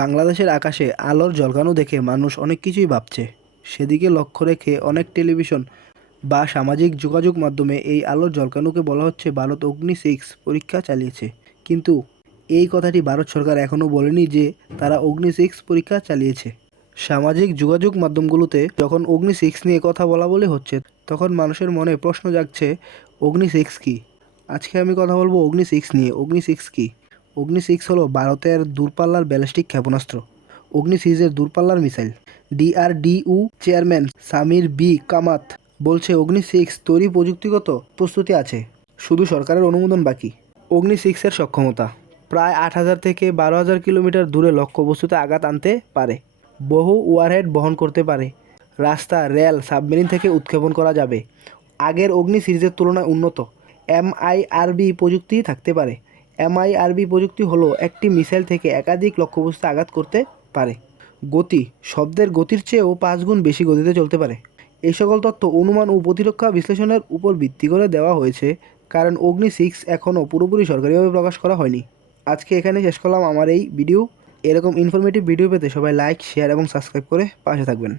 বাংলাদেশের আকাশে আলোর ঝলকানো দেখে মানুষ অনেক কিছুই ভাবছে। সেদিকে লক্ষ্য রেখে অনেক টেলিভিশন বা সামাজিক যোগাযোগ মাধ্যমে এই আলোর ঝলকানোকে বলা হচ্ছে ভারত অগ্নি 6 পরীক্ষা চালিয়েছে। কিন্তু এই কথাটি ভারত সরকার এখনও বলেনি যে তারা অগ্নি 6 পরীক্ষা চালিয়েছে। সামাজিক যোগাযোগ মাধ্যমগুলোতে যখন অগ্নি 6 নিয়ে কথা বলা বলে হচ্ছে, তখন মানুষের মনে প্রশ্ন জাগছে, অগ্নি 6 কী? আজকে আমি কথা বলবো অগ্নি 6 নিয়ে। অগ্নি 6 কী? অগ্নি 6 হলো ভারতের দূরপাল্লার ব্যালিস্টিক ক্ষেপণাস্ত্র। অগ্নি 6 দূরপাল্লার missile. DRDO chairman Samir B Kamat বলছে অগ্নি 6 তৈরি প্রযুক্তিগত প্রস্তুতি আছে, শুধু সরকারের অনুমোদন বাকি। অগ্নি 6 সক্ষমতা প্রায় 8,000 থেকে 12,000 কিলোমিটার দূরে লক্ষ্যবস্তুতে আঘাত আনতে পারে, বহু ওয়ারহেড বহন করতে পারে, রাস্তা, রেল, সাবমেরিন থেকে উৎক্ষেপণ করা যাবে। আগের অগ্নি 6 তুলনায় উন্নত এমআইআরবি প্রযুক্তি থাকতে পারে। এমআইআরবি প্রযুক্তি হলো একটি মিসাইল থেকে একাধিক লক্ষ্যবস্তুতে আঘাত করতে পারে। গতি শব্দের গতির চেয়েও 5 গুণ বেশি গতিতে চলতে পারে। এই সকল তথ্য অনুমান ও প্রতিরক্ষা বিশ্লেষণের উপর ভিত্তি করে দেওয়া হয়েছে, কারণ অগ্নি 6 এখনও পুরোপুরি সরকারিভাবে প্রকাশ করা হয়নি। আজকে এখানে শেষ করলাম আমার এই ভিডিও। এরকম ইনফরমেটিভ ভিডিও পেতে সবাই লাইক, শেয়ার এবং সাবস্ক্রাইব করে পাশে থাকবেন।